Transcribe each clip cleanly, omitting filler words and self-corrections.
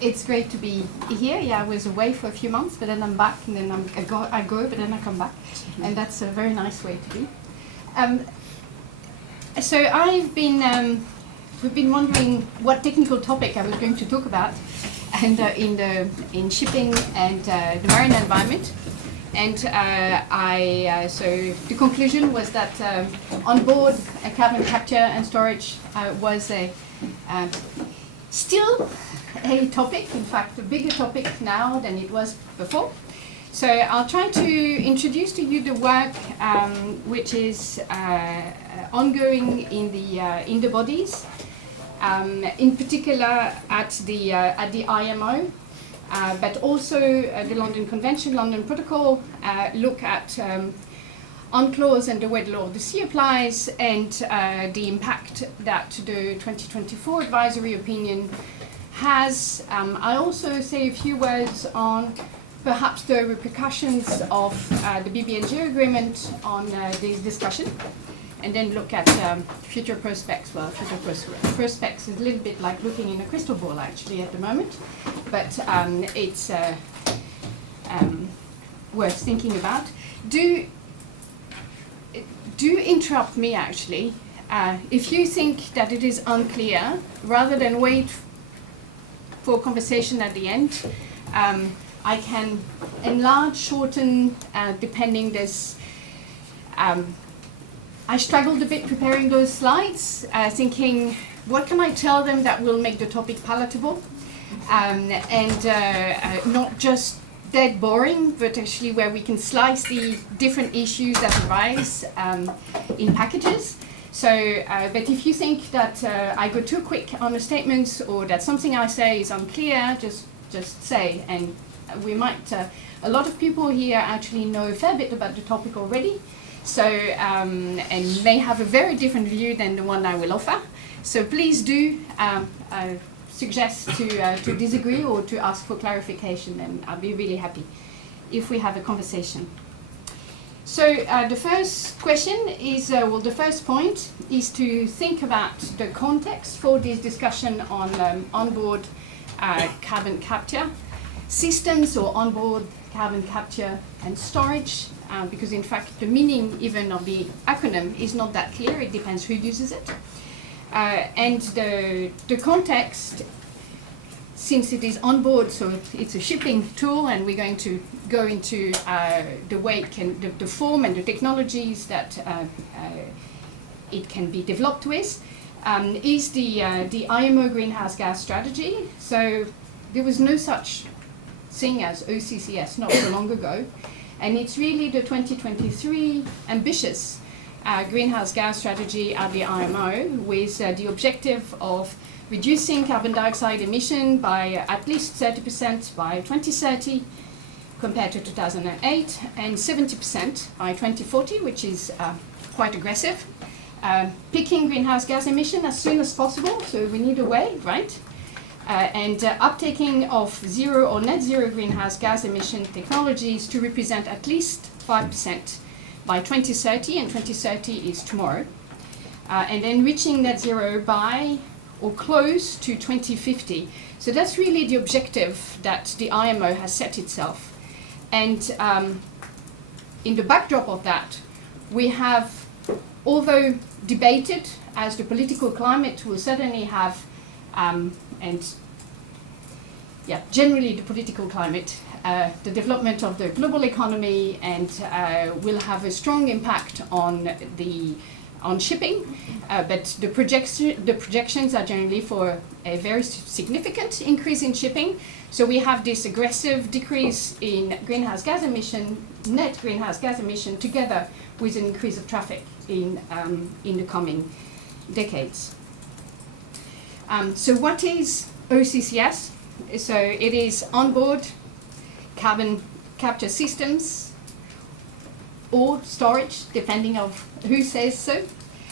It's great to be here. Yeah, I was away for a few months, but then I'm back, and then I go, but then I come back, and that's a very nice way to be. So we've been wondering what technical topic I was going to talk about, and in shipping and the marine environment, and so the conclusion was that onboard carbon capture and storage was still a topic, in fact a bigger topic now than it was before. So I'll try to introduce to you the work which is ongoing in the bodies, in particular at the IMO, but also the London Convention, London Protocol, look at UNCLOS and the way the law of the sea applies, and the impact that the 2024 advisory opinion has. I also say a few words on perhaps the repercussions of the BBNG agreement on this discussion, and then look at future prospects. Well, future prospects is a little bit like looking in a crystal ball actually at the moment, but it's worth thinking about. Do interrupt me actually if you think that it is unclear, rather than wait for conversation at the end. I can enlarge, shorten, depending. I struggled a bit preparing those slides, thinking, what can I tell them that will make the topic palatable, and not just dead boring, but actually where we can slice the different issues that arise in packages. So, but if you think that I go too quick on the statements, or that something I say is unclear, just say, and we might, a lot of people here actually know a fair bit about the topic already, so, and may have a very different view than the one I will offer. So please do suggest to disagree or to ask for clarification, and I'll be really happy if we have a conversation. So the first question is, well, the first point is to think about the context for this discussion on onboard carbon capture systems, or onboard carbon capture and storage, because in fact the meaning even of the acronym is not that clear. It depends who uses it. And the context, since it is onboard, so it's a shipping tool, and we're going to go into the way it can, the form and the technologies that it can be developed with, is the IMO greenhouse gas strategy. So there was no such thing as OCCS not so long ago, and it's really the 2023 ambitious greenhouse gas strategy at the IMO, with the objective of reducing carbon dioxide emission by at least 30% by 2030 compared to 2008, and 70% by 2040, which is quite aggressive. Picking greenhouse gas emission as soon as possible, so we need a way, right? And uptaking of zero or net zero greenhouse gas emission technologies to represent at least 5% by 2030, and 2030 is tomorrow. And then reaching net zero by or close to 2050. So that's really the objective that the IMO has set itself. And in the backdrop of that, we have, although debated, as the political climate will certainly have, generally the political climate, the development of the global economy, and will have a strong impact on shipping, but the projections are generally for a very significant increase in shipping. So we have this aggressive decrease in greenhouse gas emission, net greenhouse gas emission, together with an increase of traffic in the coming decades. So what is OCCS? So it is onboard carbon capture systems, or storage, depending on who says so.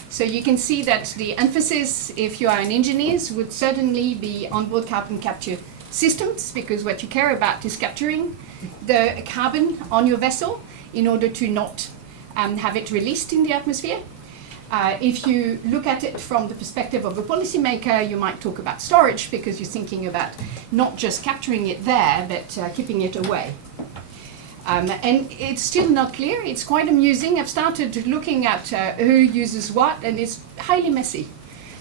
So you can see that the emphasis, if you are an engineer, would certainly be onboard carbon capture systems, because what you care about is capturing the carbon on your vessel in order to not have it released in the atmosphere. If you look at it from the perspective of a policymaker, you might talk about storage because you're thinking about not just capturing it there, but keeping it away. And it's still not clear. It's quite amusing. I've started looking at who uses what, and it's highly messy.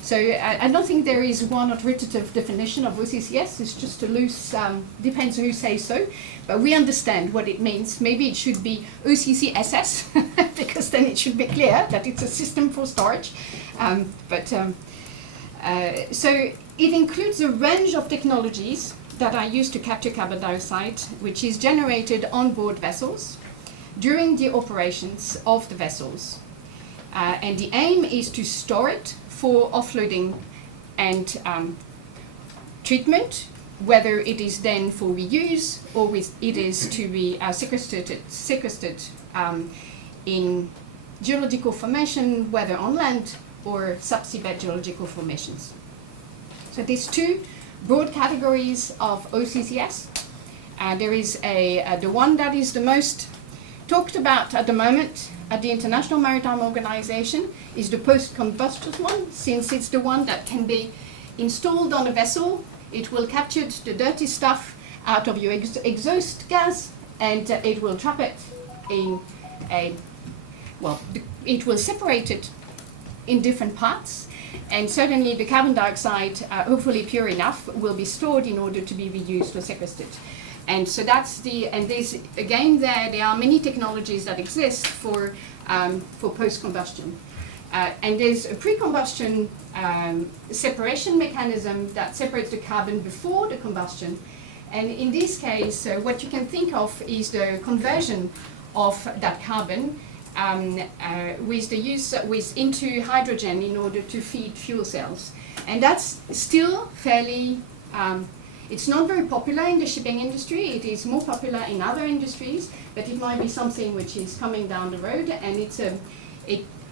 So I don't think there is one authoritative definition of OCCS. It's just a loose, depends who says so. But we understand what it means. Maybe it should be OCCSS, because then it should be clear that it's a system for storage. So it includes a range of technologies that are used to capture carbon dioxide, which is generated on board vessels during the operations of the vessels. And the aim is to store it for offloading and treatment, whether it is then for reuse or it is to be sequestered in geological formation, whether on land or subseabed geological formations. So there's two broad categories of OCCS. There is the one that is the most talked about at the moment at the International Maritime Organization is the post-combustion one, since it's the one that can be installed on a vessel. It will capture the dirty stuff out of your exhaust gas, and it will trap it in it will separate it in different parts, and certainly the carbon dioxide, hopefully pure enough, will be stored in order to be reused or sequestered. And so that's and there's, again, there are many technologies that exist for post-combustion. And there's a pre-combustion separation mechanism that separates the carbon before the combustion. And in this case, what you can think of is the conversion of that carbon with the use into hydrogen in order to feed fuel cells. And that's still fairly, it's not very popular in the shipping industry. It is more popular in other industries, but it might be something which is coming down the road, and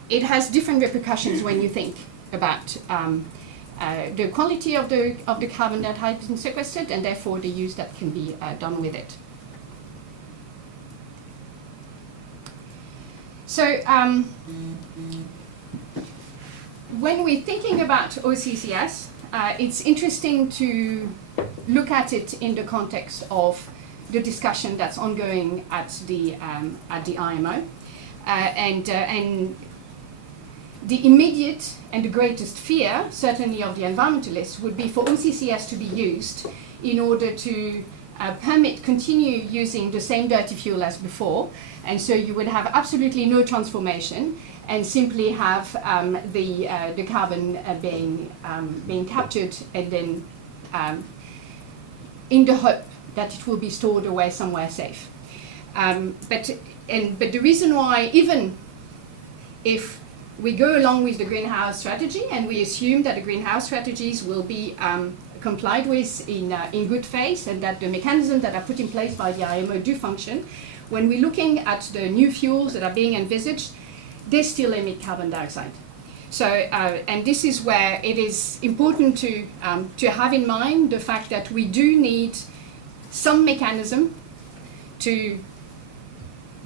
it has different repercussions when you think about the quality of the carbon that has been sequestered, and therefore the use that can be done with it. So when we're thinking about OCCS, it's interesting to look at it in the context of the discussion that's ongoing at the IMO, and the immediate and the greatest fear, certainly of the environmentalists, would be for OCCS to be used in order to continue using the same dirty fuel as before, and so you would have absolutely no transformation and simply have the carbon being captured and then in the hope that it will be stored away somewhere safe. But the reason why, even if we go along with the greenhouse strategy and we assume that the greenhouse strategies will be complied with in good faith, and that the mechanisms that are put in place by the IMO do function, when we're looking at the new fuels that are being envisaged, they still emit carbon dioxide. So, and this is where it is important to have in mind the fact that we do need some mechanism to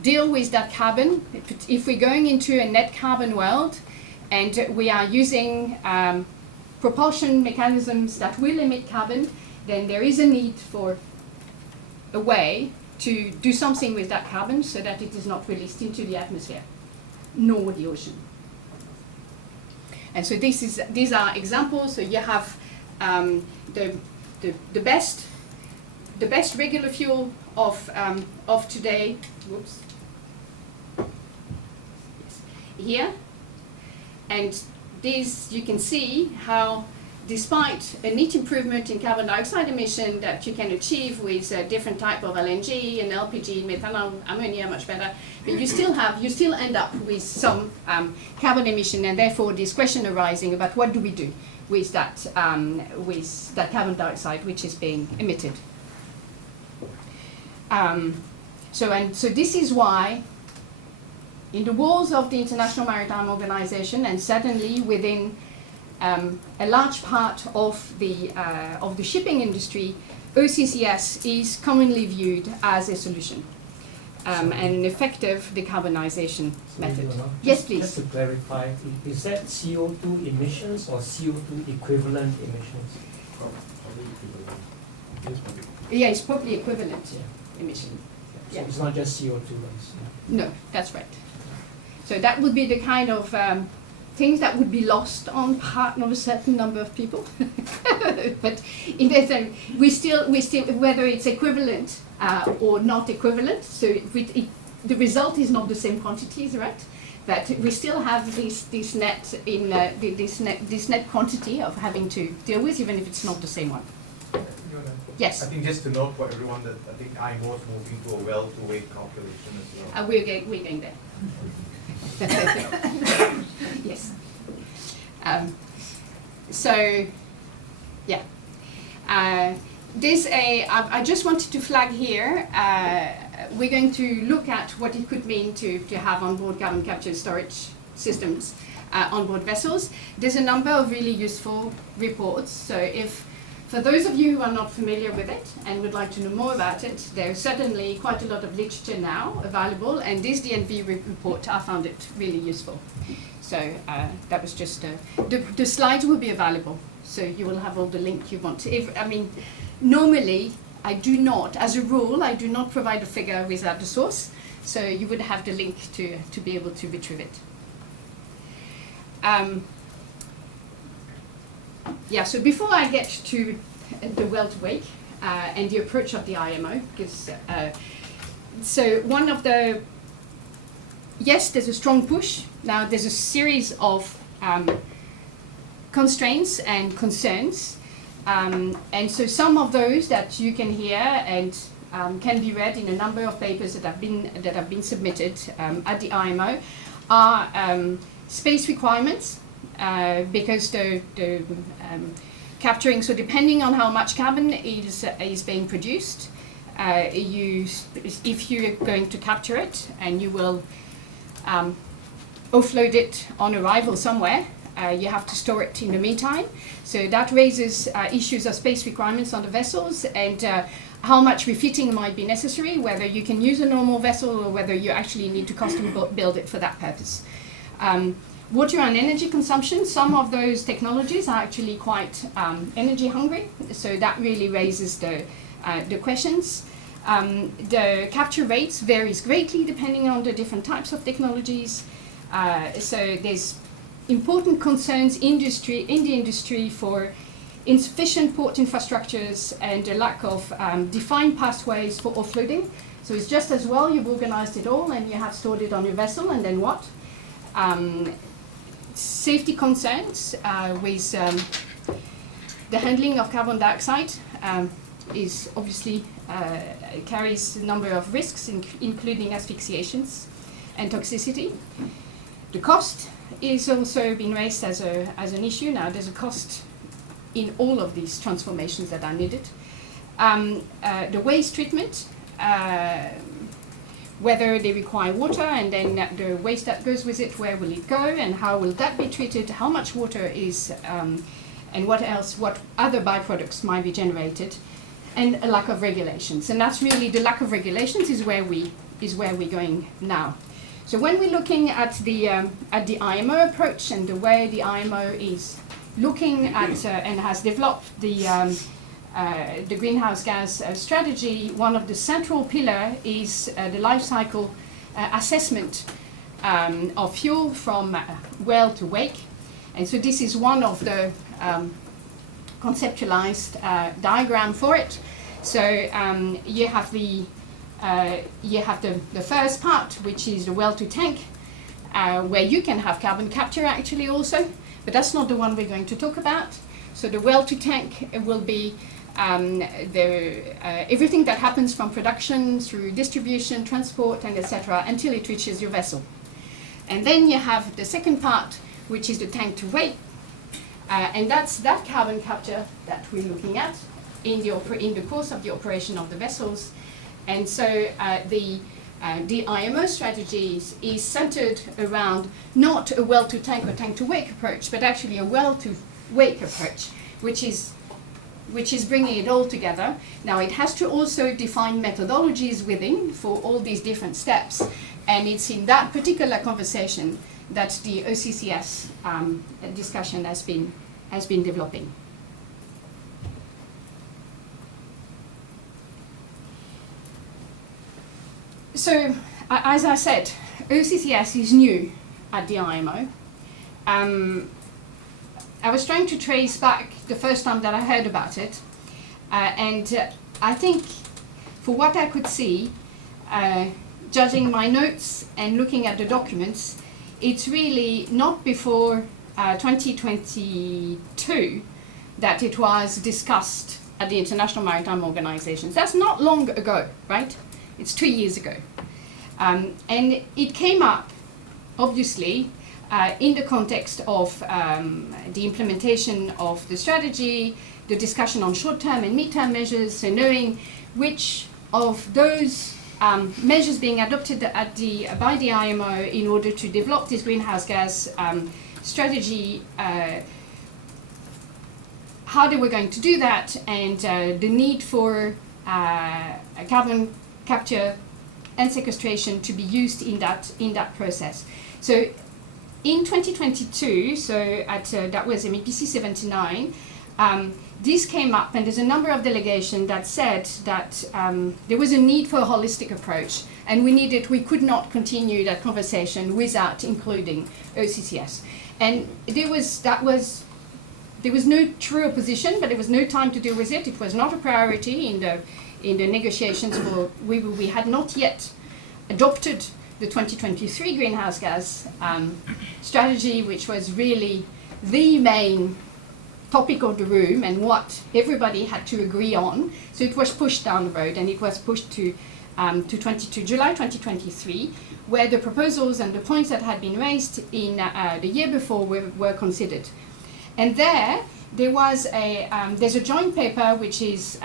deal with that carbon. If we're going into a net carbon world and we are using propulsion mechanisms that will emit carbon, then there is a need for a way to do something with that carbon so that it is not released into the atmosphere, nor the ocean. And so these are examples. So you have the best regular fuel of today. Whoops. Here, and this you can see how, despite a neat improvement in carbon dioxide emission that you can achieve with different type of LNG and LPG, methanol, ammonia, much better, but you still end up with some carbon emission, and therefore this question arising about what do we do with that carbon dioxide which is being emitted. So this is why, in the walls of the International Maritime Organization, and certainly within a large part of the shipping industry, OCCS is commonly viewed as a solution. and an effective decarbonization method. Leona, Yes, please. Just to clarify, is that CO2 emissions or CO2 equivalent emissions? Yeah, it's probably equivalent Yeah. emission. So Yeah. it's not just CO2. No, that's right. So that would be the kind of things that would be lost on part of a certain number of people. But in that sense, we still, whether it's equivalent or not equivalent, so the result is not the same quantities, right? But we still have this net quantity of having to deal with, even if it's not the same one. Yes. I think just to note for everyone that I think IMO is moving to a well-to-wake calculation as well. We're getting there. Yes. So, yeah. I just wanted to flag here, we're going to look at what it could mean to have onboard carbon capture storage systems on board vessels. There's a number of really useful reports. So for those of you who are not familiar with it and would like to know more about it, there's certainly quite a lot of literature now available, and this DNV report, I found it really useful. So that was just, the slides will be available, so you will have all the link you want. Normally, I do not, as a rule, I do not provide a figure without the source, so you would have the link to be able to retrieve it. Yeah, so before I get to the well-to-wake and the approach of the IMO, because so one of the, yes, there's a strong push. Now there's a series of constraints and concerns, and so some of those that you can hear and can be read in a number of papers that have been submitted at the IMO are space requirements. Because the capturing, so depending on how much carbon is being produced, if you're going to capture it and you will offload it on arrival somewhere, you have to store it in the meantime. So that raises issues of space requirements on the vessels and how much refitting might be necessary, whether you can use a normal vessel or whether you actually need to custom build it for that purpose. Water and energy consumption, some of those technologies are actually quite energy hungry, so that really raises the questions. The capture rates varies greatly depending on the different types of technologies. So there's important concerns in the industry for insufficient port infrastructures and a lack of defined pathways for offloading. So it's just as well you've organized it all and you have stored it on your vessel, and then what? Safety concerns with the handling of carbon dioxide is obviously carries a number of risks, including asphyxiations and toxicity. The cost is also being raised as an issue. Now there's a cost in all of these transformations that are needed. The waste treatment, whether they require water, and then the waste that goes with it, where will it go and how will that be treated, how much water is, and what other byproducts might be generated, and a lack of regulations. And that's really, the lack of regulations is where we're going now. So when we're looking at the IMO approach and the way the IMO is looking at and has developed the greenhouse gas strategy, one of the central pillars is the life cycle assessment of fuel from well to wake. And so this is one of the conceptualized diagram for it. So you have the first part, which is the well to tank, where you can have carbon capture actually also, but that's not the one we're going to talk about. So the well to tank will be everything that happens from production through distribution, transport, and etc. until it reaches your vessel. And then you have the second part, which is the tank to wake, and that's that carbon capture that we're looking at in the course of the operation of the vessels. And so the IMO strategy is centered around not a well to tank or tank to wake approach, but actually a well to wake approach, which is which is bringing it all together. Now it has to also define methodologies within for all these different steps, and it's in that particular conversation that the OCCS discussion has been developing. So, as I said, OCCS is new at the IMO. I was trying to trace back the first time that I heard about it, and I think, for what I could see, judging my notes and looking at the documents, it's really not before 2022 that it was discussed at the International Maritime Organization. That's not long ago, right? It's 2 years ago. And it came up, obviously, in the context of the implementation of the strategy, the discussion on short-term and mid-term measures, so knowing which of those measures being adopted by the IMO in order to develop this greenhouse gas strategy, how they were going to do that, and the need for carbon capture and sequestration to be used in that process. So in 2022, so that was MEPC 79, this came up, and there's a number of delegations that said that there was a need for a holistic approach, and we could not continue that conversation without including OCCS. And there was no true opposition, but there was no time to deal with it. It was not a priority in the negotiations. We had not yet adopted the 2023 greenhouse gas strategy, which was really the main topic of the room and what everybody had to agree on. So it was pushed down the road, and it was pushed to July 2023, where the proposals and the points that had been raised in the year before were considered. And there was there's a joint paper which is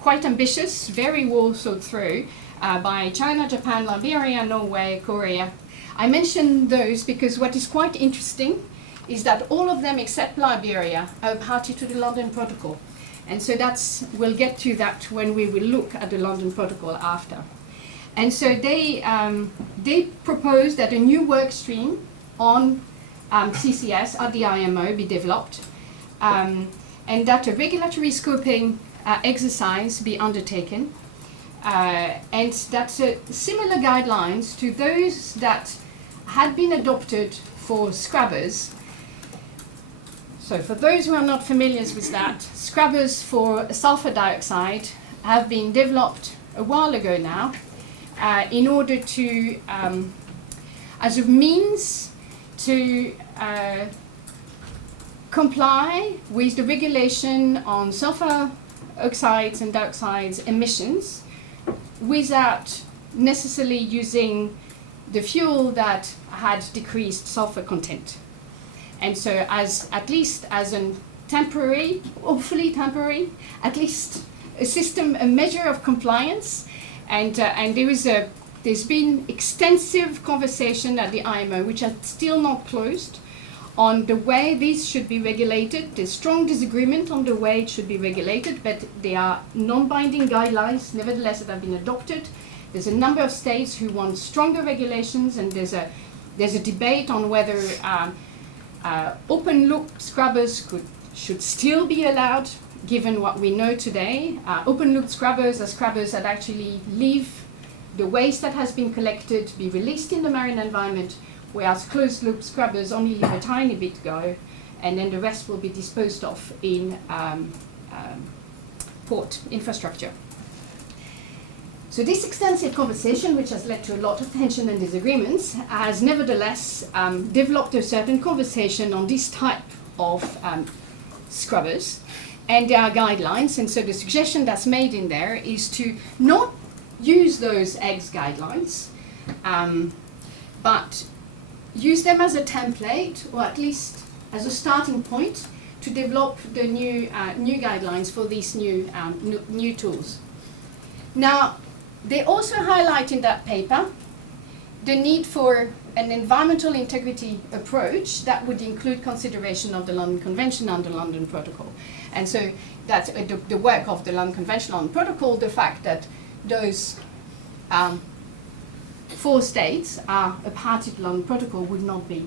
quite ambitious, very well thought through, by China, Japan, Liberia, Norway, Korea. I mention those because what is quite interesting is that all of them except Liberia are party to the London Protocol. And so we'll get to that when we will look at the London Protocol after. And so they proposed that a new work stream on CCS at the IMO be developed, and that a regulatory scoping exercise be undertaken, and that similar guidelines to those that had been adopted for scrubbers. So for those who are not familiar with that, scrubbers for sulfur dioxide have been developed a while ago now in order to, as a means to comply with the regulation on sulfur oxides and dioxides emissions without necessarily using the fuel that had decreased sulfur content. And so at least as a temporary, hopefully temporary, at least a measure of compliance. And there's been extensive conversation at the IMO, which are still not closed, on the way these should be regulated. There's strong disagreement on the way it should be regulated, but they are non-binding guidelines, nevertheless, that have been adopted. There's a number of states who want stronger regulations, and there's a debate on whether open-loop scrubbers should still be allowed, given what we know today. Open-loop scrubbers are scrubbers that actually leave the waste that has been collected be released in the marine environment, whereas closed-loop scrubbers only leave a tiny bit go, and then the rest will be disposed of in port infrastructure. So this extensive conversation, which has led to a lot of tension and disagreements, has nevertheless developed a certain conversation on this type of scrubbers, and there are guidelines. And so the suggestion that's made in there is to not use those EGS guidelines, but use them as a template, or at least as a starting point, to develop the new guidelines for these new tools. Now, they also highlight in that paper the need for an environmental integrity approach that would include consideration of the London Convention and the London Protocol. And so that's the work of the London Convention on Protocol, the fact that those 4 states are a party to the London Protocol would not be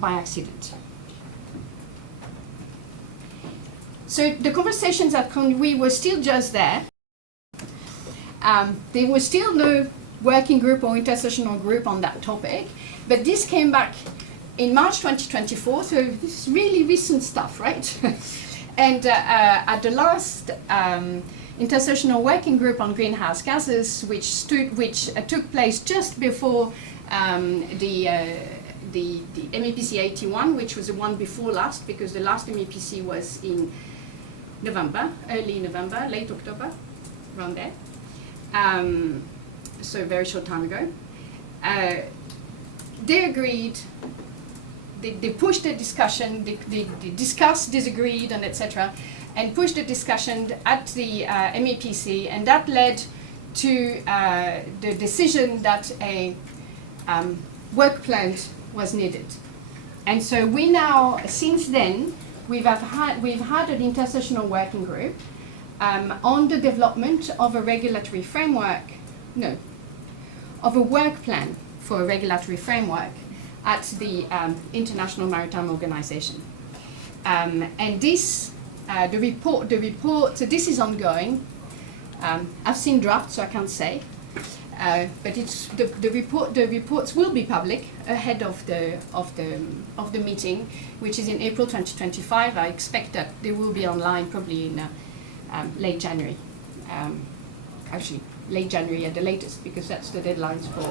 by accident. So the conversations at Conwy were still just there. There was still no working group or intersessional group on that topic, but this came back in March 2024, so this is really recent stuff, right? And at the last intersessional working group on greenhouse gases, which took place just before the MEPC 81, which was the one before last, because the last MEPC was in November, early November, late October, around there. So a very short time ago. They agreed, they pushed the discussion, they discussed, disagreed, and etc., and pushed the discussion at the MEPC, and that led to the decision that a work plan was needed. And so we now, since then, we've had an intersessional working group on the development of a regulatory framework, of a work plan for a regulatory framework at the International Maritime Organization. And this, the report, so this is ongoing. I've seen drafts, so I can't say. But it's the reports will be public ahead of the meeting, which is in April 2025. I expect that they will be online probably in late January. Actually, late January at the latest, because that's the deadlines for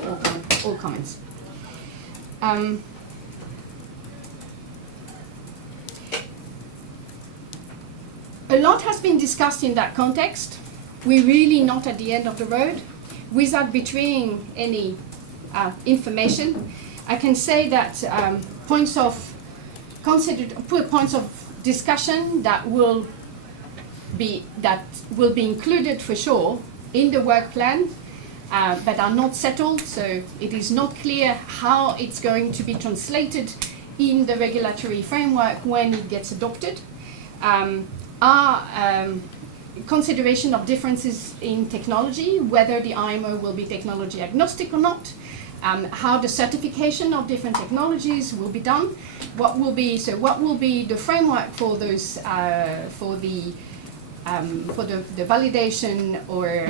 all comments. A lot has been discussed in that context. We're really not at the end of the road. Without betraying any information, I can say that points of discussion that will be included for sure in the work plan, but are not settled. So it is not clear how it's going to be translated in the regulatory framework when it gets adopted. Consideration of differences in technology, whether the IMO will be technology agnostic or not, how the certification of different technologies will be done, what will be the framework for those for the validation or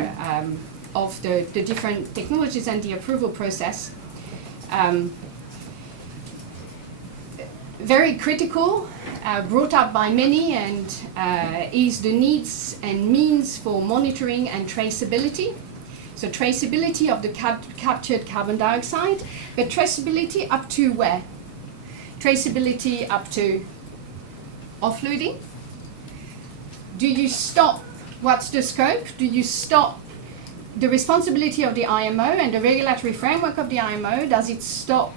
of the different technologies and the approval process. Very critical, brought up by many, and is the needs and means for monitoring and traceability. So traceability of the captured carbon dioxide, but traceability up to where? Traceability up to offloading. Do you stop? What's the scope? Do you stop the responsibility of the IMO and the regulatory framework of the IMO? Does it stop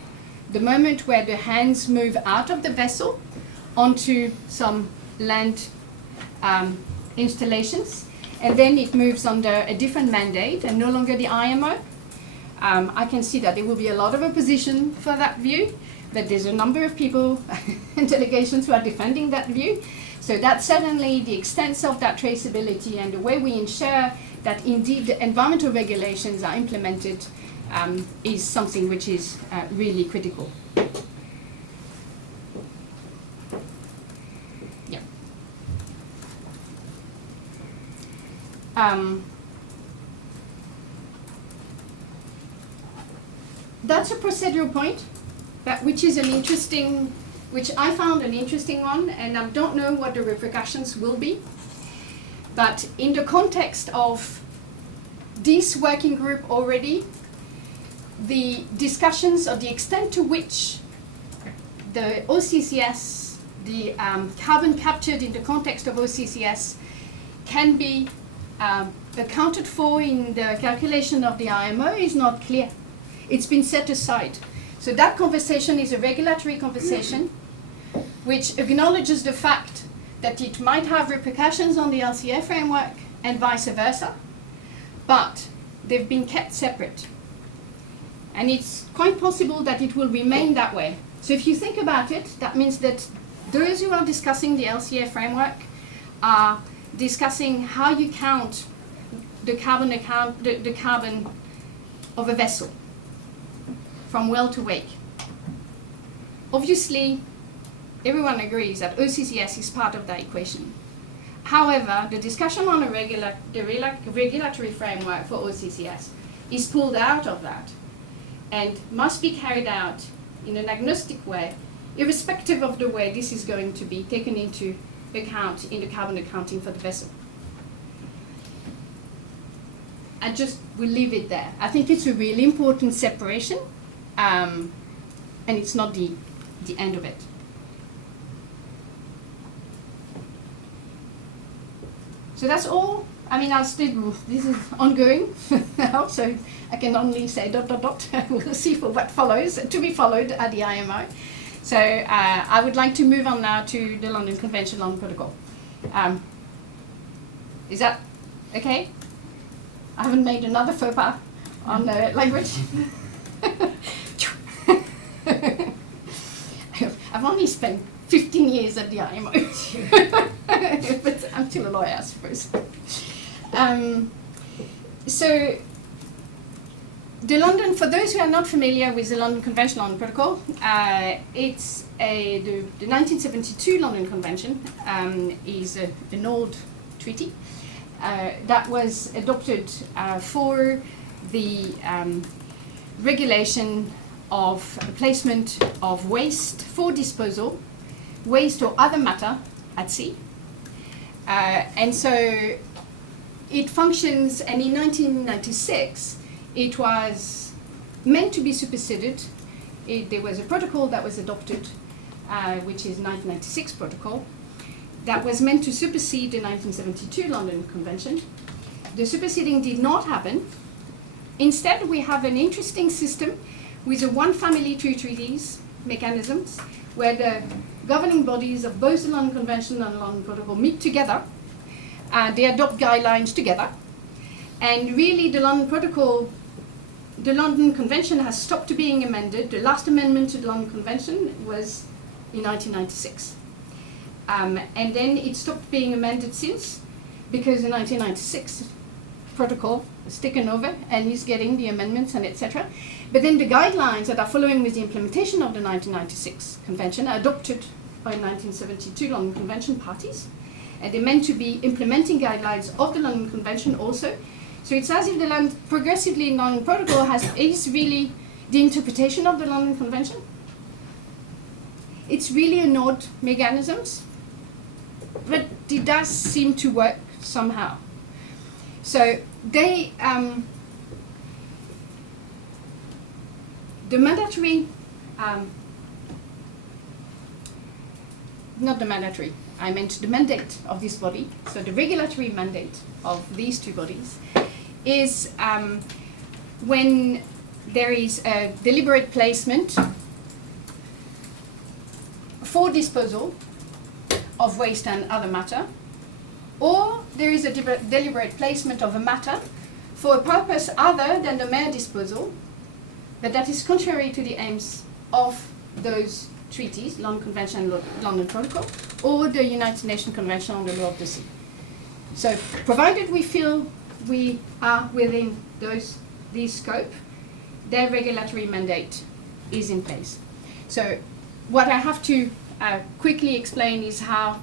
the moment where the hands move out of the vessel onto some land installations, and then it moves under a different mandate and no longer the IMO? I can see that there will be a lot of opposition for that view, but there's a number of people and delegations who are defending that view. So that's certainly the extent of that traceability and the way we ensure that indeed the environmental regulations are implemented is something which is really critical. Yeah. That's a procedural point, which is which I found an interesting one, and I don't know what the repercussions will be. But in the context of this working group already, the discussions of the extent to which the OCCS, the carbon captured in the context of OCCS, can be accounted for in the calculation of the IMO is not clear. It's been set aside. So that conversation is a regulatory conversation which acknowledges the fact that it might have repercussions on the LCA framework and vice versa, but they've been kept separate. And it's quite possible that it will remain that way. So if you think about it, that means that those who are discussing the LCA framework are discussing how you count the carbon of a vessel from well to wake. Obviously, everyone agrees that OCCS is part of that equation. However, the discussion on the regulatory framework for OCCS is pulled out of that and must be carried out in an agnostic way, irrespective of the way this is going to be taken into account in the carbon accounting for the vessel. I just will leave it there. I think it's a really important separation, and it's not the end of it. So that's all. I mean, this is ongoing now, so I can only say ... We'll see for what follows, to be followed at the IMO. So I would like to move on now to the London Convention on Protocol. Is that okay? I haven't made another faux pas on the language. I've only spent 15 years at the IMO, but I'm still a lawyer, I suppose. So the London, for those who are not familiar with the London Convention on Protocol, it's the 1972 London Convention is an old treaty that was adopted for the regulation of placement of waste for disposal, waste or other matter at sea. And so it functions, and in 1996 it was meant to be superseded. There was a protocol that was adopted, which is 1996 protocol, that was meant to supersede the 1972 London Convention. The superseding did not happen. Instead, we have an interesting system with a one family, two treaties mechanisms, where the governing bodies of both the London Convention and the London Protocol meet together, and they adopt guidelines together. And really, the London Convention has stopped being amended. The last amendment to the London Convention was in 1996. And then it stopped being amended since, because the 1996 protocol is taken over and is getting the amendments and etc. But then the guidelines that are following with the implementation of the 1996 convention are adopted by 1972 London Convention parties, and they're meant to be implementing guidelines of the London Convention also. So it's as if the progressively London Protocol is really the interpretation of the London Convention. It's really an odd mechanism, but it does seem to work somehow. So they, the mandatory, not the mandatory, I meant the mandate of this body, so the regulatory mandate of these two bodies is when there is a deliberate placement for disposal of waste and other matter, or there is a deliberate placement of a matter for a purpose other than the mere disposal, but that is contrary to the aims of those treaties, London Convention and London Protocol, or the United Nations Convention on the Law of the Sea. So, provided we feel we are within these scope, their regulatory mandate is in place. So, what I have to quickly explain is how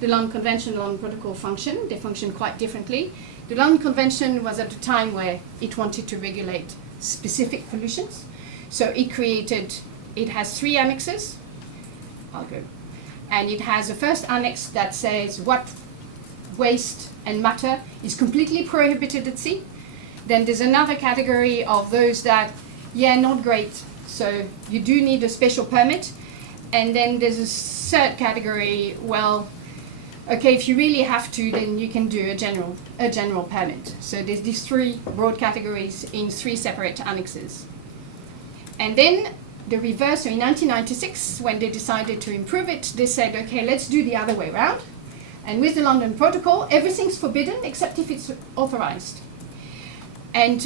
the London Convention and London Protocol function. They function quite differently. The London Convention was at a time where it wanted to regulate specific pollutions. So it has 3 annexes. I'll go. And it has a first annex that says what waste and matter is completely prohibited at sea. Then there's another category of those that, not great. So you do need a special permit. And then there's a third category, okay, if you really have to, then you can do a general permit. So there's these 3 broad categories in 3 separate annexes. And then the reverse, so in 1996, when they decided to improve it, they said, okay, let's do the other way around. And with the London Protocol, everything's forbidden except if it's authorized. And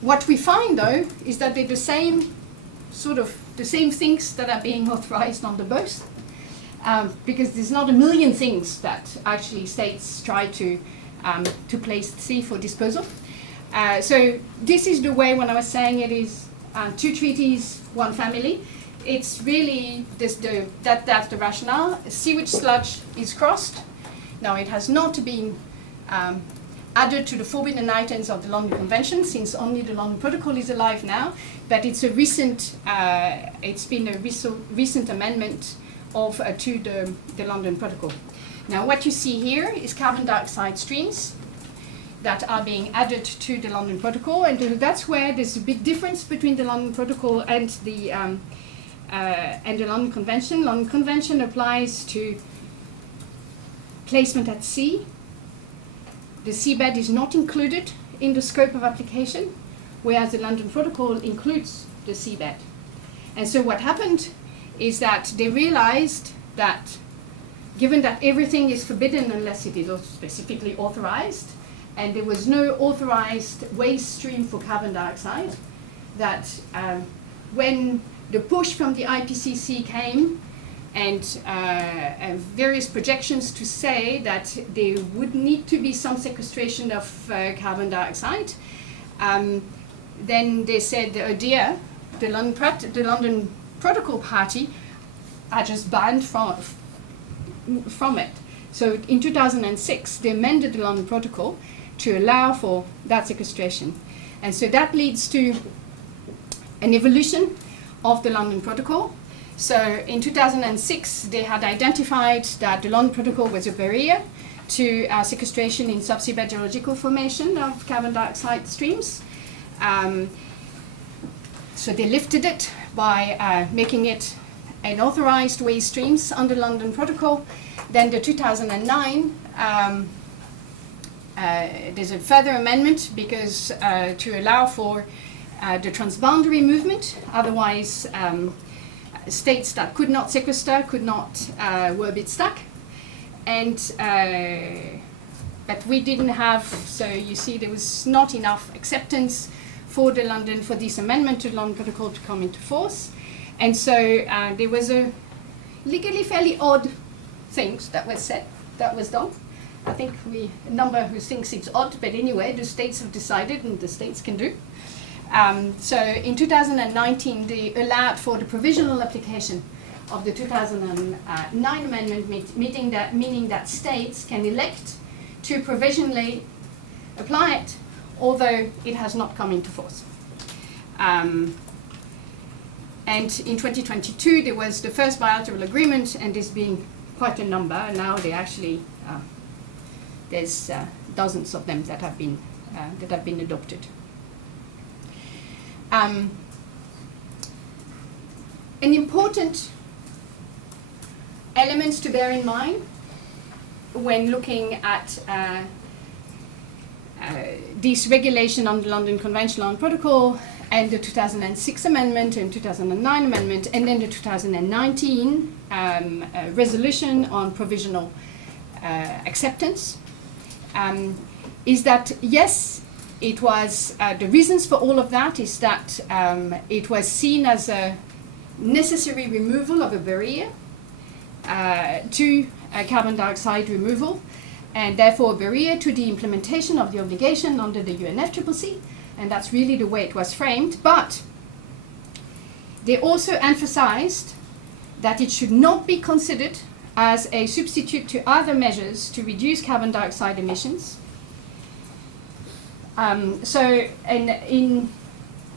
what we find, though, is that they're the same things that are being authorized under both. because there's not a million things that actually states try to place at sea for disposal. So this is the way, when I was saying it is 2 treaties, 1 family, it's really that's the rationale. Sewage sludge is crossed. Now it has not been added to the forbidden items of the London Convention, since only the London Protocol is alive now, but it's a recent, it's been a recent amendment to the London Protocol. Now what you see here is carbon dioxide streams that are being added to the London Protocol, and that's where there's a big difference between the London Protocol and the London Convention. London Convention applies to placement at sea. The seabed is not included in the scope of application, whereas the London Protocol includes the seabed. And so what happened is that they realized that given that everything is forbidden unless it is specifically authorized, and there was no authorized waste stream for carbon dioxide, that when the push from the IPCC came and various projections to say that there would need to be some sequestration of carbon dioxide, then they said, oh dear, the London Protocol party are just banned from it. So in 2006, they amended the London Protocol to allow for that sequestration. And so that leads to an evolution of the London Protocol. So in 2006, they had identified that the London Protocol was a barrier to sequestration in subseabed geological formation of carbon dioxide streams. So they lifted it by making it an authorized waste streams under London Protocol. Then the 2009, there's a further amendment because to allow for the transboundary movement. Otherwise, states that could not sequester were a bit stuck. And but we didn't have, so you see there was not enough acceptance for this amendment to the London Protocol to come into force. And so there was a legally fairly odd things that was done. I think a number who thinks it's odd, but anyway, the states have decided and the states can do. So in 2019, they allowed for the provisional application of the 2009 amendment, meaning that states can elect to provisionally apply it, although it has not come into force. And in 2022, there was the first bilateral agreement, and there's been quite a number. Now they actually, there's dozens of them that have been adopted. An important element to bear in mind when looking at this regulation on the London Convention on Protocol and the 2006 amendment and 2009 amendment, and then the 2019 resolution on provisional acceptance, is that yes, it was the reasons for all of that is that it was seen as a necessary removal of a barrier to carbon dioxide removal, and therefore a barrier to the implementation of the obligation under the UNFCCC, and that's really the way it was framed. But they also emphasized that it should not be considered as a substitute to other measures to reduce carbon dioxide emissions. So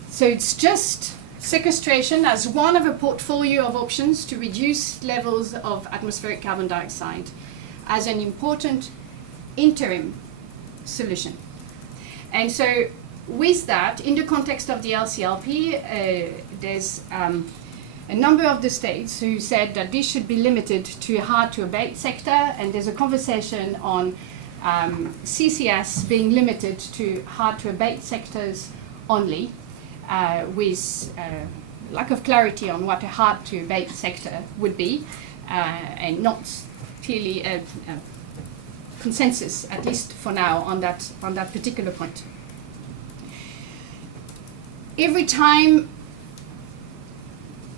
it's just sequestration as one of a portfolio of options to reduce levels of atmospheric carbon dioxide as an important interim solution. And so with that, in the context of the LCLP, there's a number of the states who said that this should be limited to a hard-to-abate sector, and there's a conversation on CCS being limited to hard-to-abate sectors only, with lack of clarity on what a hard-to-abate sector would be, and not clearly a consensus, at least for now, on that particular point. Every time,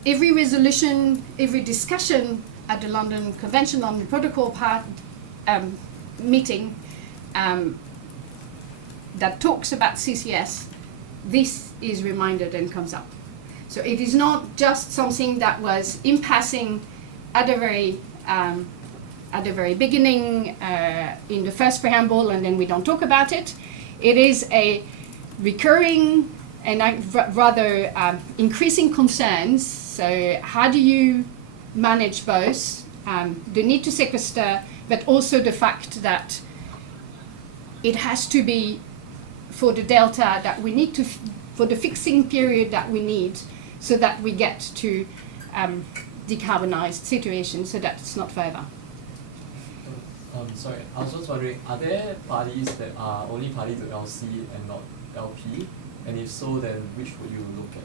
every resolution, every discussion at the London Convention on the Protocol meeting that talks about CCS, this is reminded and comes up. So it is not just something that was in passing at the very beginning in the first preamble, and then we don't talk about it. It is a recurring and rather increasing concerns. So how do you manage both the need to sequester, but also the fact that it has to be for the delta that we need to, for the fixing period that we need, so that we get to decarbonized situation, so that it's not further. Sorry, I was just wondering, are there parties that are only party to LC and not LP? And if so, then which would you look at?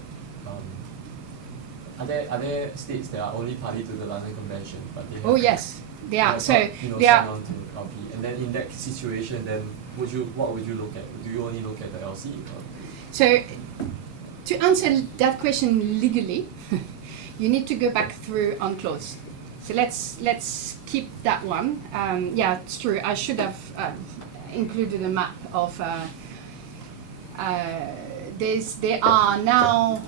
Are there states that are only party to the London Convention, but they have Yes, they are. So they are on to LP, and then in that situation, then what would you look at? Do you only look at the LC? Or? So to answer that question legally, you need to go back through UNCLOS. So let's keep that one. Yeah, it's true. I should have included a map of. There are now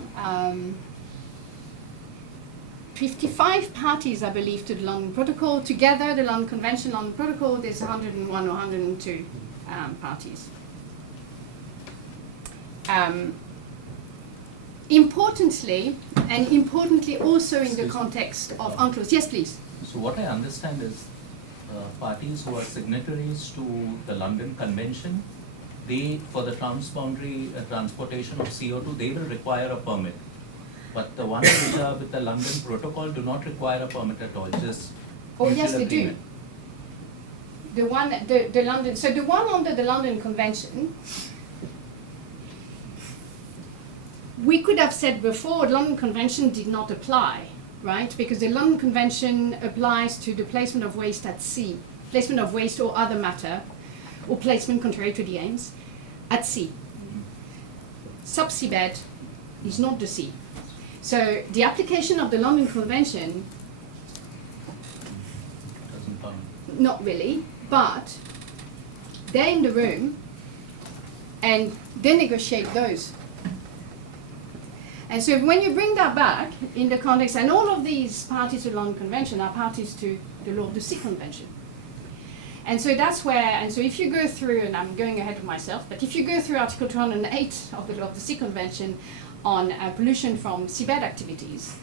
55 parties, I believe, to the London Protocol. Together, the London Convention on the Protocol, there's 101 or 102 parties. Importantly also in the context of UNCLOS. Yes, please. So what I understand is parties who are signatories to the London Convention, they, for the transboundary transportation of CO2, they will require a permit. But the ones which are with the London Protocol do not require a permit at all, just yes, they agreement. do. The one under the London Convention, we could have said before the London Convention did not apply, right? Because the London Convention applies to the placement of waste at sea, placement of waste or other matter, or placement contrary to the aims, at sea. Subsea bed is not the sea. So the application of the London Convention, Doesn't count. not really, but they're in the room and they negotiate those. And so when you bring that back in the context, and all of these parties to the London Convention are parties to the Law of the Sea Convention. And so that's where, and so if you go through, and I'm going ahead of myself, but if you go through Article 208 of the Law of the Sea Convention on pollution from seabed activities,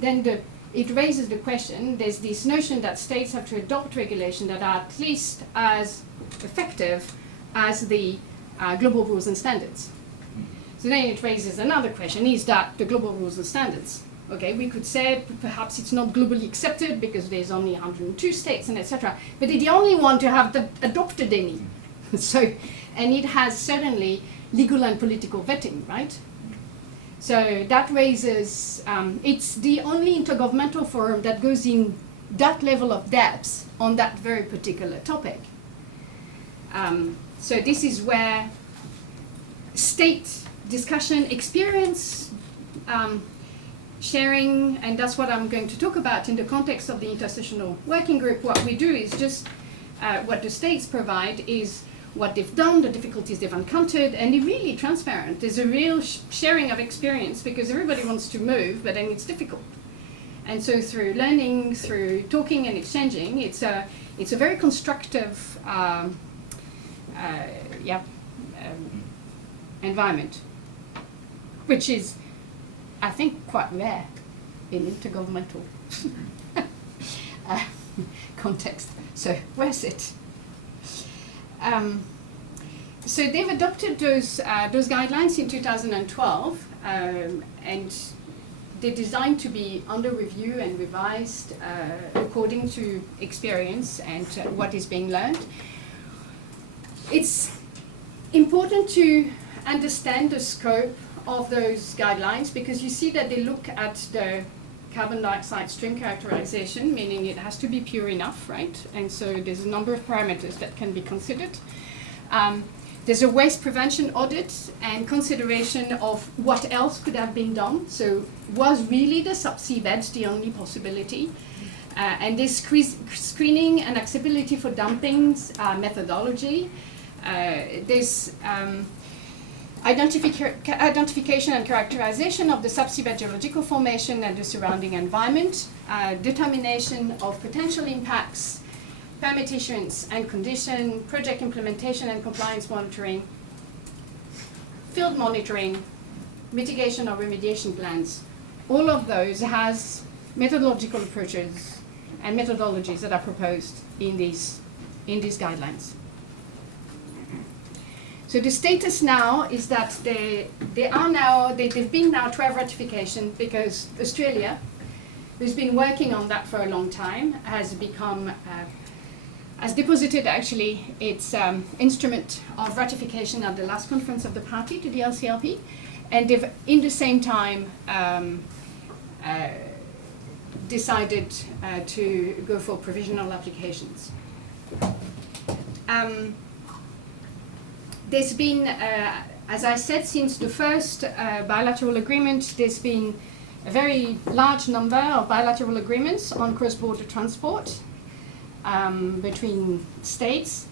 then it raises the question, there's this notion that states have to adopt regulation that are at least as effective as the global rules and standards. So then it raises another question, is that the global rules and standards? Okay, we could say perhaps it's not globally accepted because there's only 102 states and etc. But they're the only one to have adopted any. So, and it has certainly legal and political vetting, right? So that raises, it's the only intergovernmental forum that goes in that level of depth on that very particular topic. So this is where state discussion, experience, sharing, and that's what I'm going to talk about in the context of the intersessional working group. What we do is just what the states provide is what they've done, the difficulties they've encountered, and they're really transparent. There's a real sharing of experience because everybody wants to move, but then it's difficult. And so through learning, through talking and exchanging, it's a very constructive environment, which is, I think, quite rare in intergovernmental context. So where's it? So they've adopted those guidelines in 2012, and they're designed to be under review and revised according to experience and what is being learned. It's important to understand the scope of those guidelines because you see that they look at the carbon dioxide stream characterization, meaning it has to be pure enough, right? And so there's a number of parameters that can be considered. There's a waste prevention audit and consideration of what else could have been done. So was really the subsea beds the only possibility? And this screening and acceptability for dumpings methodology, this identification and characterization of the subseabed geological formation and the surrounding environment, determination of potential impacts, permit issuance and condition, project implementation and compliance monitoring, field monitoring, mitigation or remediation plans. All of those has methodological approaches and methodologies that are proposed in these guidelines. So the status now is that they've been now 12 ratification, because Australia, who's been working on that for a long time, has deposited actually its instrument of ratification at the last conference of the party to the LCLP, and they've in the same time decided to go for provisional applications. There's been, as I said, since the first bilateral agreement, there's been a very large number of bilateral agreements on cross-border transport between states,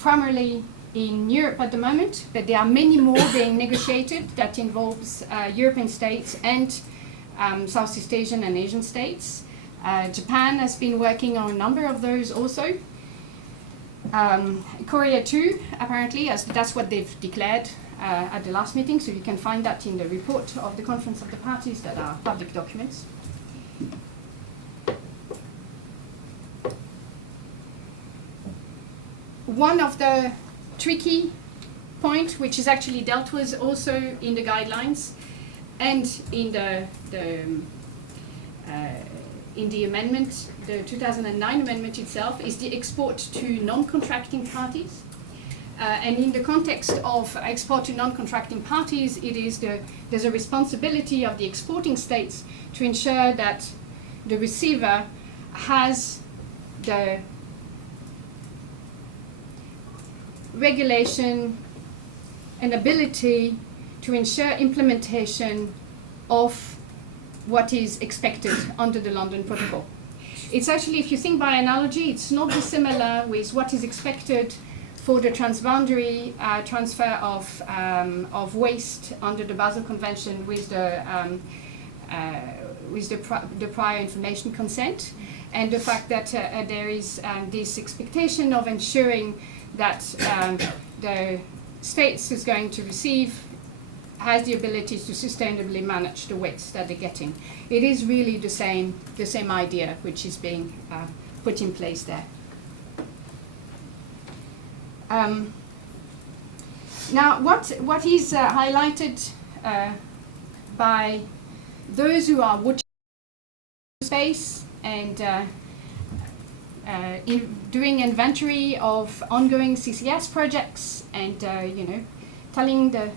primarily in Europe at the moment, but there are many more being negotiated that involves European states and Southeast Asian and Asian states. Japan has been working on a number of those also. Korea too, apparently, as that's what they've declared at the last meeting, so you can find that in the report of the Conference of the Parties that are public documents. One of the tricky points, which is actually dealt with also in the guidelines and in the amendment, the 2009 amendment itself, is the export to non-contracting parties. And in the context of export to non-contracting parties, there's a responsibility of the exporting states to ensure that the receiver has the regulation and ability to ensure implementation of what is expected under the London Protocol. It's actually, if you think by analogy, it's not dissimilar with what is expected for the transboundary transfer of waste under the Basel Convention with the prior information consent, and the fact that there is this expectation of ensuring that the states who's going to receive has the ability to sustainably manage the waste that they're getting. It is really the same idea which is being put in place there. Now, what is highlighted by those who are watching space and doing inventory of ongoing CCS projects and telling the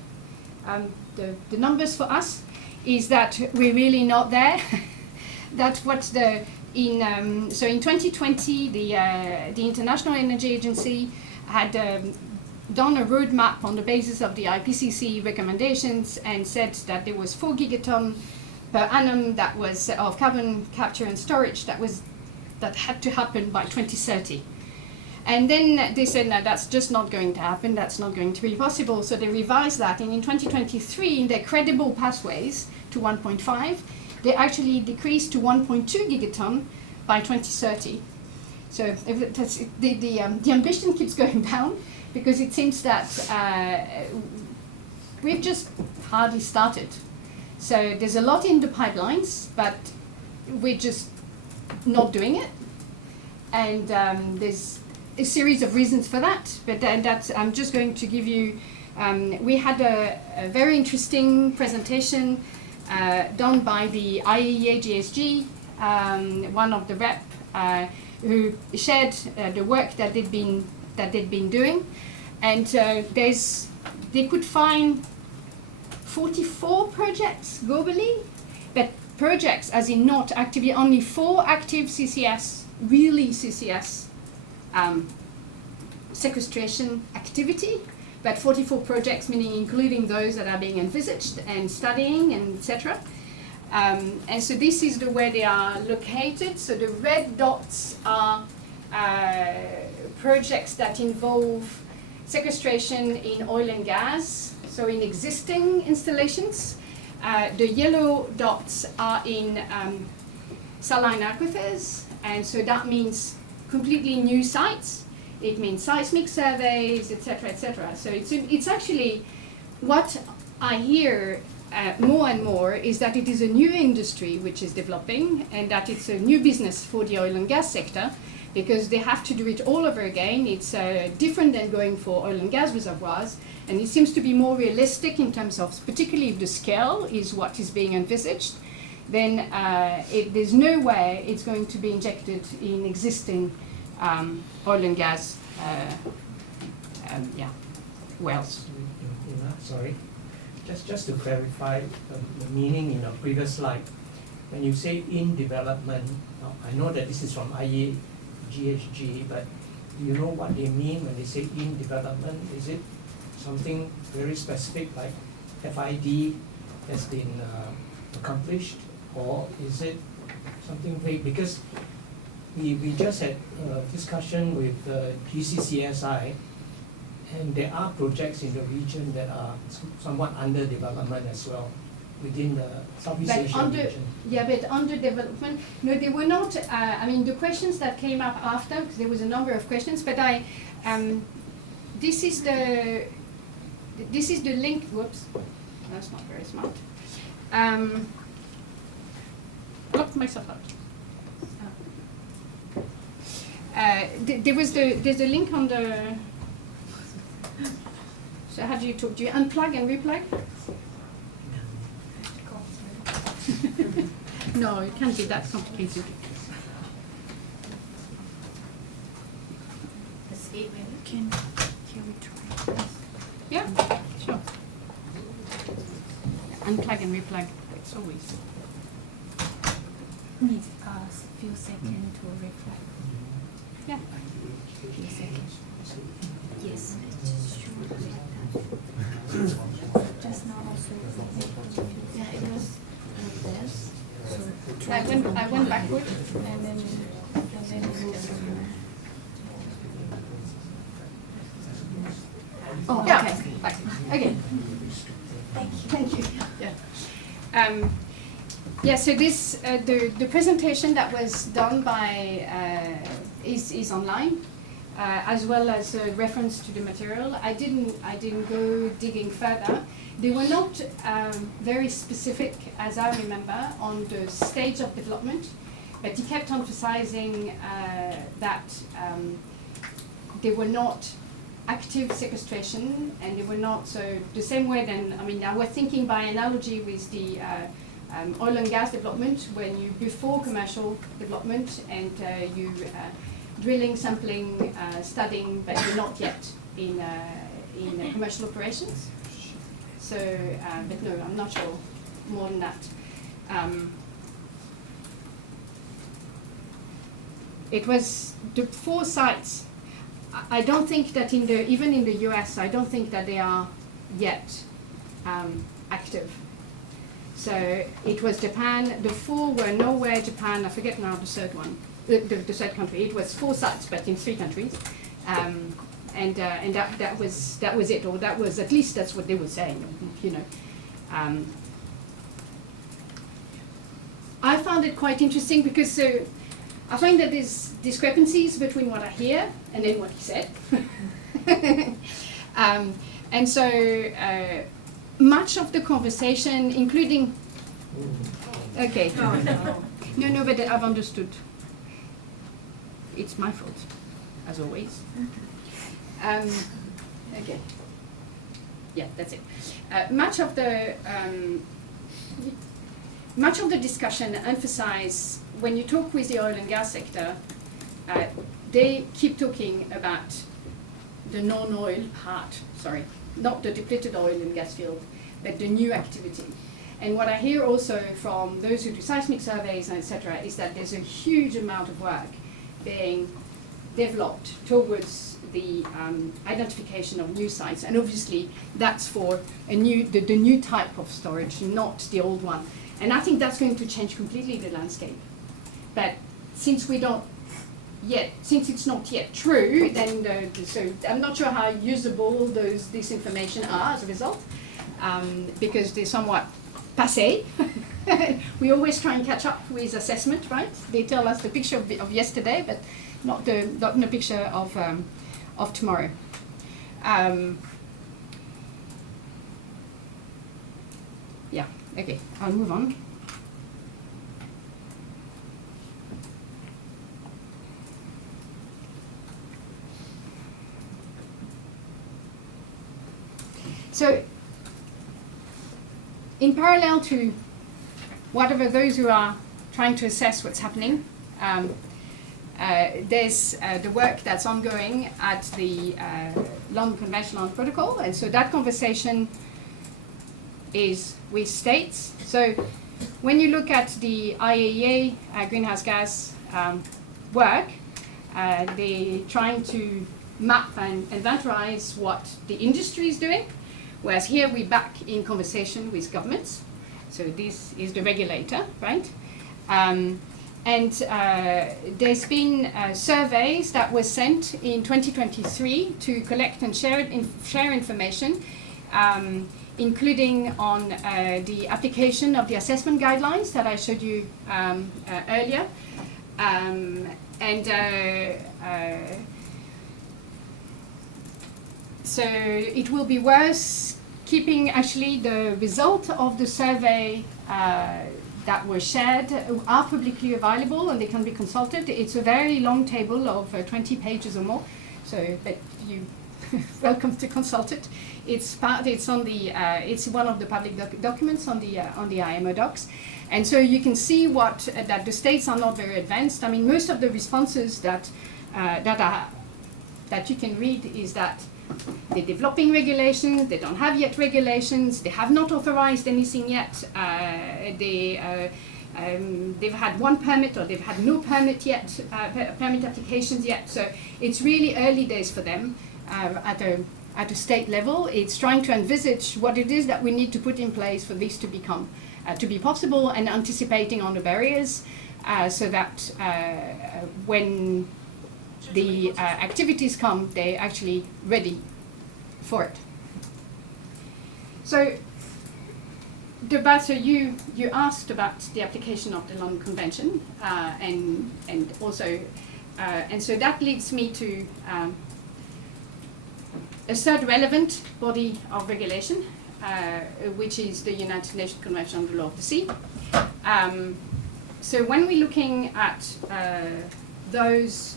numbers for us, is that we're really not there. That's what so in 2020 the International Energy Agency had done a roadmap on the basis of the IPCC recommendations and said that there was 4 gigaton per annum that was of carbon capture and storage that had to happen by 2030. And then they said, no, that's just not going to happen, that's not going to be possible. So they revised that, and in 2023, in their credible pathways to 1.5, they actually decreased to 1.2 gigaton by 2030. So the ambition keeps going down, because it seems that we've just hardly started. So there's a lot in the pipelines, but we're just not doing it. And there's a series of reasons for that, but I'm just going to give you, we had a very interesting presentation done by the IAEA GSG, one of the rep, who shared the work that they'd been doing, and they could find 44 projects globally, but projects as in not actively, only 4 active CCS, really CCS sequestration activity, but 44 projects, meaning including those that are being envisaged and studying, and etc. And so this is the way they are located. So the red dots are projects that involve sequestration in oil and gas, so in existing installations. The yellow dots are in saline aquifers, and so that means completely new sites. It means seismic surveys, etc., etc. So it's actually what I hear more and more is that it is a new industry which is developing, and that it's a new business for the oil and gas sector, because they have to do it all over again. It's different than going for oil and gas reservoirs, and it seems to be more realistic in terms of, particularly if the scale is what is being envisaged, then there's no way it's going to be injected in existing oil and gas wells. Sorry, just to clarify the meaning in the previous slide, when you say in development, now I know that this is from IEGHG, but do you know what they mean when they say in development? Is it something very specific like FID has been accomplished, or is it something vague? Because we just had a discussion with GCCSI, and there are projects in the region that are somewhat under development as well within the Southeast Asian region. Yeah, but under development, no, they were not. I mean, the questions that came up after, because there was a number of questions, but this is the link. Whoops, that's not very smart. Locked myself out. There's a link on the. So how do you talk? Do you unplug and replug? No, it can't be that complicated. Escape menu. Can we try? Yeah, sure. Unplug and replug. It's always. Needs a few seconds to reflect. Yeah. Few seconds. Yes. Just now also. Yeah, it was like this. So I went backward. and then Oh, yeah. Okay. Back. Okay. Thank you. Yeah. Yeah. So this the presentation that was done by is online, as well as a reference to the material. I didn't go digging further. They were not very specific, as I remember, on the stage of development, but he kept emphasizing that they were not active sequestration, and they were not, so the same way then, I mean, I was thinking by analogy with the oil and gas development, when you, before commercial development, and you drilling, sampling, studying, but you're not yet in commercial operations. So, but no, I'm not sure more than that. It was the 4 sites. I don't think that even in the US, I don't think that they are yet active. So it was Japan. The 4 were Norway, Japan. I forget now the third one, the third country. It was 4 sites, but in 3 countries, and that was it, or that was, at least that's what they were saying. You know, I found it quite interesting because I find that there's discrepancies between what I hear and then what he said. And so much of the conversation, including, okay, no, but I've understood. It's my fault, as always. Okay, yeah, that's it. Much of the discussion emphasize, when you talk with the oil and gas sector, they keep talking about the non-oil part, not the depleted oil and gas field, but the new activity. And what I hear also from those who do seismic surveys, etc., is that there's a huge amount of work being developed towards the identification of new sites. And obviously that's for the new type of storage, not the old one. And I think that's going to change completely the landscape. But since we don't yet, since it's not yet true, then so I'm not sure how usable this information are as a result, because they're somewhat passé. We always try and catch up with assessment, right? They tell us the picture of yesterday, but not the picture of tomorrow. Yeah. Okay. I'll move on. So, in parallel to whatever those who are trying to assess what's happening, there's the work that's ongoing at the London Convention on Protocol, and so that conversation is with states. So, when you look at the IAEA greenhouse gas work, they're trying to map and inventarize what the industry is doing. Whereas here we're back in conversation with governments. So this is the regulator, right? And there's been surveys that were sent in 2023 to collect and share information, including on the application of the assessment guidelines that I showed you earlier. So it will be worth keeping actually the result of the survey that were shared are publicly available and they can be consulted. It's a very long table of 20 pages or more, so that you welcome to consult it. It's on the it's one of the public documents on the IMO docs, and so you can see that the states are not very advanced. I mean, most of the responses that you can read is that they're developing regulations, they don't have yet regulations, they have not authorized anything yet, they've had one permit or they've had no permit yet, permit applications yet, so it's really early days for them at a state level. It's trying to envisage what it is that we need to put in place for this to become, to be possible, and anticipating on the barriers so that when the activities come, they're actually ready for it. So, you asked about the application of the London Convention, and also, and so that leads me to a third relevant body of regulation, which is the United Nations Convention on the Law of the Sea. So when we're looking at those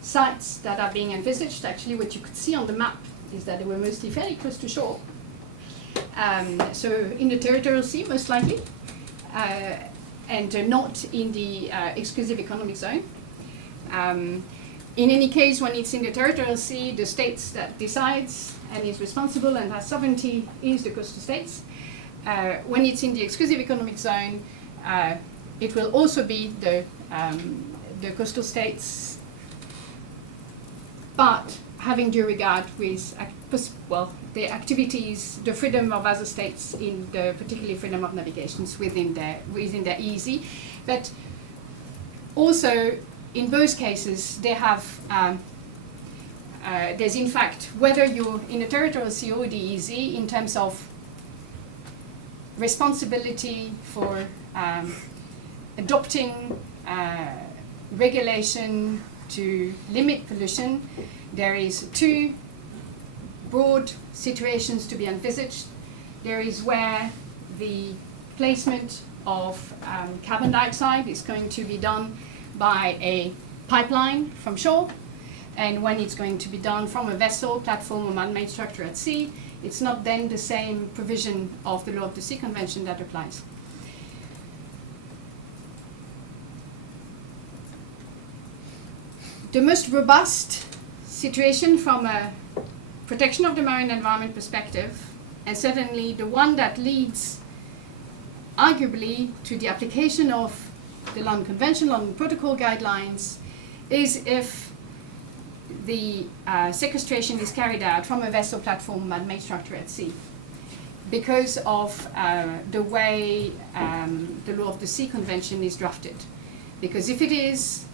sites that are being envisaged, actually what you could see on the map is that they were mostly fairly close to shore. So in the territorial sea, most likely, and not in the exclusive economic zone. In any case, when it's in the territorial sea, the states that decides and is responsible and has sovereignty is the coastal states. When it's in the exclusive economic zone, it will also be the coastal states, but having due regard with the activities, the freedom of other states in the particularly freedom of navigations within their EEZ. But also in both cases they have there's in fact, whether you're in a territorial sea or the EEZ, in terms of responsibility for adopting regulation to limit pollution, there is two broad situations to be envisaged. There is where the placement of carbon dioxide is going to be done by a pipeline from shore, and when it's going to be done from a vessel, platform, or man-made structure at sea, it's not then the same provision of the Law of the Sea Convention that applies. The most robust situation from a protection of the marine environment perspective, and certainly the one that leads arguably to the application of the London Convention, London Protocol guidelines, is if the sequestration is carried out from a vessel, platform, man-made structure at sea. because of the way the Law of the Sea Convention is drafted. Because if it is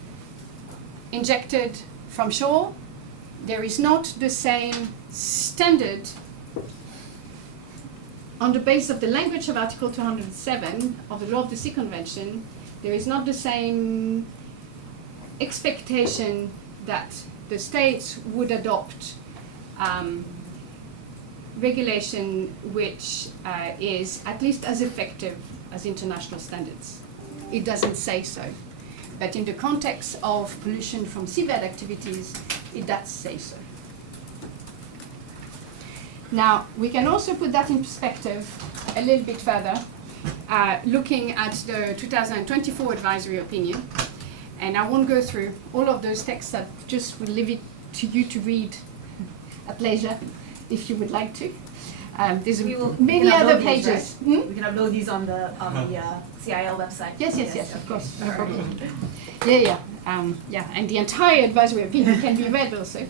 injected from shore, there is not the same standard on the basis of the language of Article 207 of the Law of the Sea Convention. There is not the same expectation that the states would adopt regulation which is at least as effective as international standards. It doesn't say so. But in the context of pollution from seabed activities, it does say so. Now, we can also put that in perspective a little bit further, looking at the 2024 advisory opinion. And I won't go through all of those texts, I just will leave it to you to read at leisure, if you would like to. There's many other pages. Right? We can upload these on the CIL website. Yes, of course, no problem. Yeah, and the entire advisory opinion can be read also.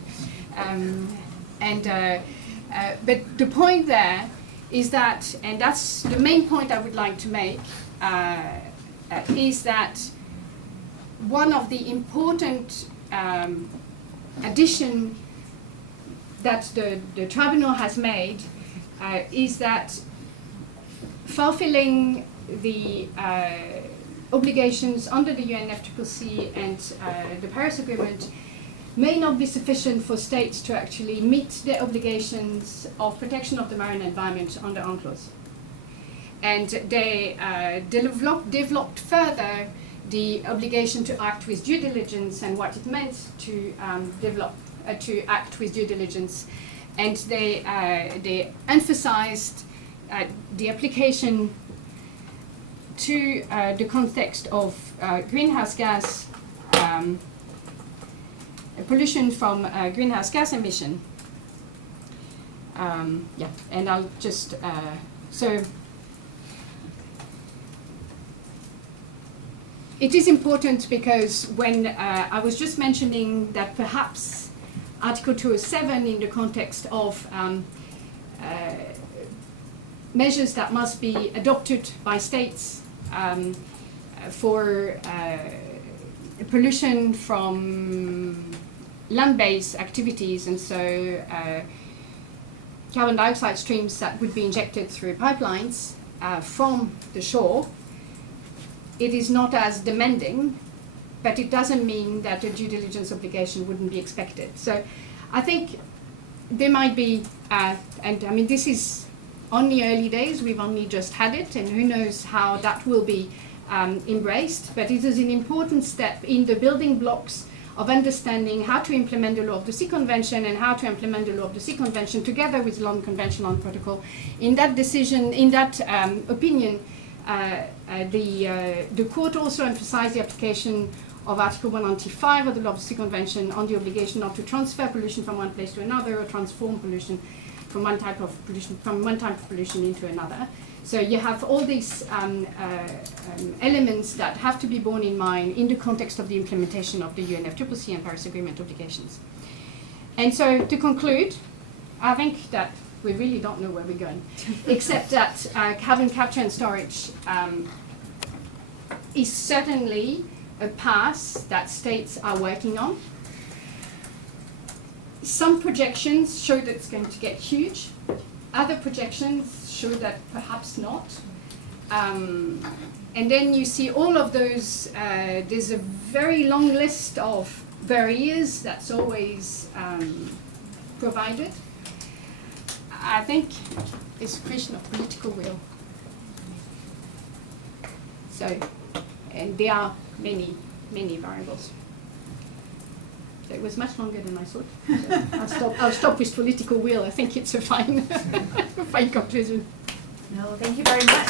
But the point there is that, and that's the main point I would like to make, is that one of the important addition that the tribunal has made is that fulfilling the obligations under the UNFCCC and the Paris Agreement may not be sufficient for states to actually meet their obligations of protection of the marine environment under UNCLOS. And they developed further the obligation to act with due diligence and what it meant to to act with due diligence. And they emphasized the application to the context of greenhouse gas pollution from greenhouse gas emission. And I'll just so it is important because when I was just mentioning that perhaps Article 207 in the context of measures that must be adopted by states for pollution from land-based activities, and so carbon dioxide streams that would be injected through pipelines from the shore, it is not as demanding, but it doesn't mean that a due diligence obligation wouldn't be expected. So I think there might be, and I mean this is only early days, we've only just had it, and who knows how that will be embraced, but it is an important step in the building blocks of understanding how to implement the Law of the Sea Convention and how to implement the Law of the Sea Convention together with the London Convention on Protocol. In that decision, in that opinion, the court also emphasized the application of Article 195 of the Law of the Sea Convention on the obligation not to transfer pollution from one place to another or transform pollution from one type of pollution into another. So you have all these elements that have to be borne in mind in the context of the implementation of the UNFCCC and Paris Agreement obligations. And so to conclude, I think that we really don't know where we're going, except that carbon capture and storage is certainly a path that states are working on. Some projections show that it's going to get huge. Other projections show that perhaps not. And then you see all of those, there's a very long list of barriers that's always provided. I think it's a question of political will. So, and there are many, many variables. So it was much longer than I thought. So I'll stop with political will. I think it's a fine, fine conclusion. No, thank you very much.